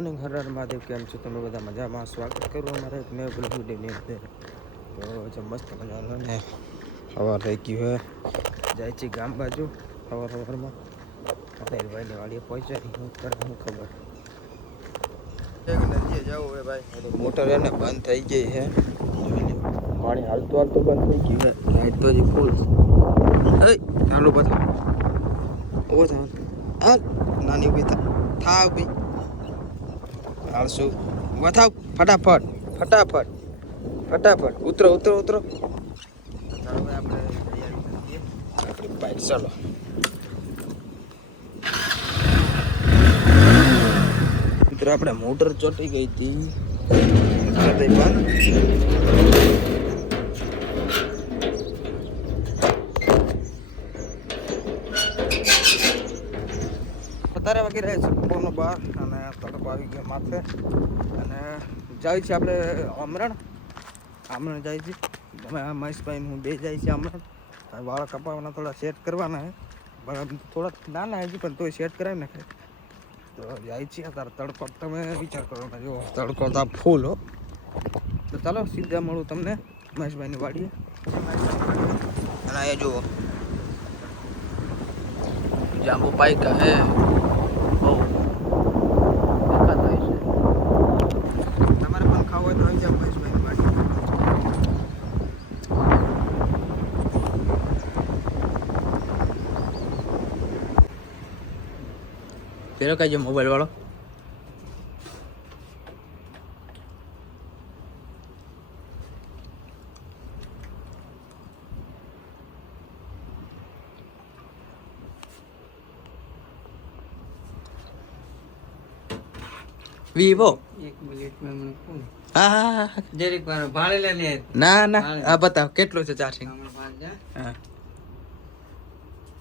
Morning Har Har Mahadev. કેમ છો તમે બધા? મજામાં? સ્વાગત કરું અમારા એક નવા બ્લોગ વિડીયોની અંદર. તો જે મસ્ત મજાનો ને સવાર થઈ ગયું હે, જાય છે ગામ બાજુ સવારમાં. ભાઈને વાડીએ પહોંચ્યા, હું કરે શું ખબર. નદીએ જવું હોય ભાઈ, મોટર એને બંધ થઈ ગઈ છે. પાણી હાલતું બંધ થઈ ગયું છે. લાઈટ તો હજી ફૂલ. હાલો બધા ઓ થા નાની ઉભી થા ઉભી હાલશું ઉભા થાવ ફટાફટ ફટાફટ ફટાફટ ઉતરો ઉતરો ઉતરો. ચાલો ભાઈ આપણે તૈયારી કરીએ આપણી બાઈક. ચાલો મિત્રો, આપણે મોટર ચોટી ગઈ હતી. અત્યારે વાગી રહ્યા છે બપોરનો 12 અને તડકો આવી ગયો માથે. અને જાય છે આપણે આમરણ જાય છે. અમે મહેશભાઈ હું બે જાય છે આમરણ. વાળ કપાવવાના થોડા સેટ કરવાના છે, થોડા નાના હજી પણ તોય સેટ કરાવી નાખે. તો જાય છે અત્યારે. તડકો તમે વિચાર કરો ને, જો તડકો તો ફૂલ હો. તો ચાલો સીધા મળું તમને મહેશભાઈની વાડીએ. અને એ જુઓ જાંબુ પાઈકા હે, બહુ દેખાતા છે. તમારે પણ ખાવું હોય તો આવી જાવ મહેશભાઈની વાડીએ. પેલો કઈ મોબાઈલ વાળો વિવો 1 મિનિટ में મને ફોન. હા હા હા જરીક વાર ભાડે લે. ના ના આ બતાવ કેટલું છે ચાર્જિંગ. હા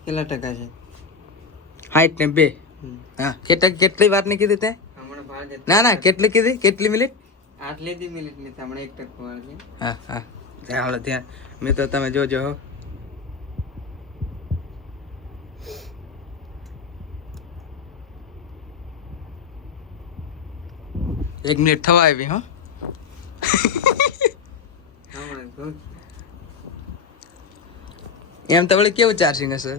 કેટલા ટકા છે? 60 ને 2. હા કેટલી વાર ની કીધી તે? હમણાં ભાડે ના ના કેટલી કીધી? કેટલી મિનિટ? 8 મિનિટ ની હમણાં 1 ટકો વાર છે. હા હા હાલો ત્યાં મેં તો તમે જોજો હો. એક મિનિટ થવા આવી હો. એમ તો વળી કેવું ચાર્જિંગ હશે?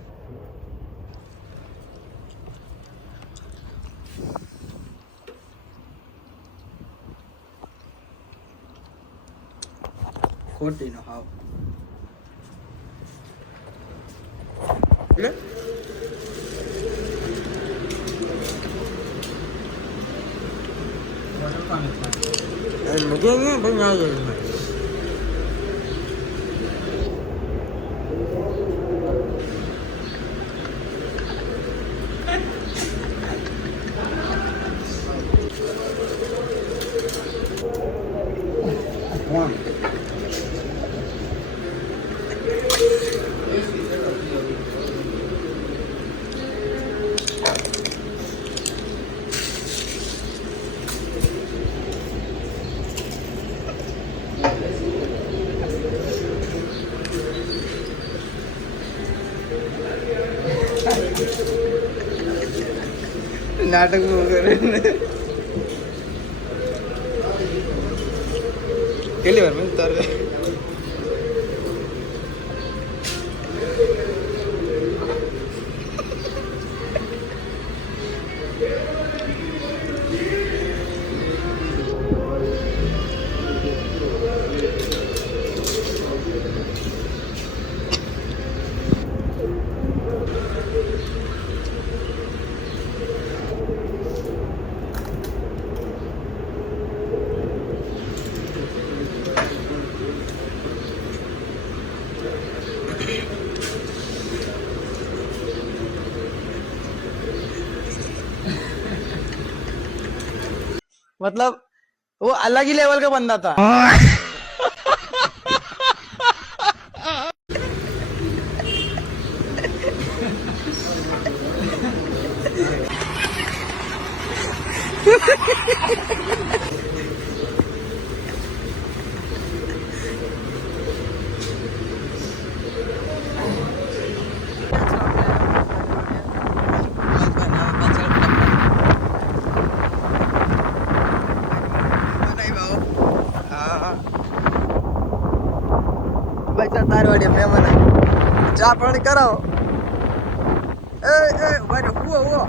ખોટી નો હાવ. मुझे नहीं बनाया नाटक કેટલી વાર મેં તારે मतलब वो अलग ही लेवल का बंदा था. સ્પેશિયલ તારવાડી મહેમાન ચા પાણી કરાવો એ ભાઈ હુઓ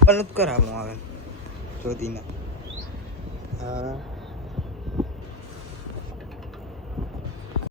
પણ કરાવવાનું આવે જોધીને હા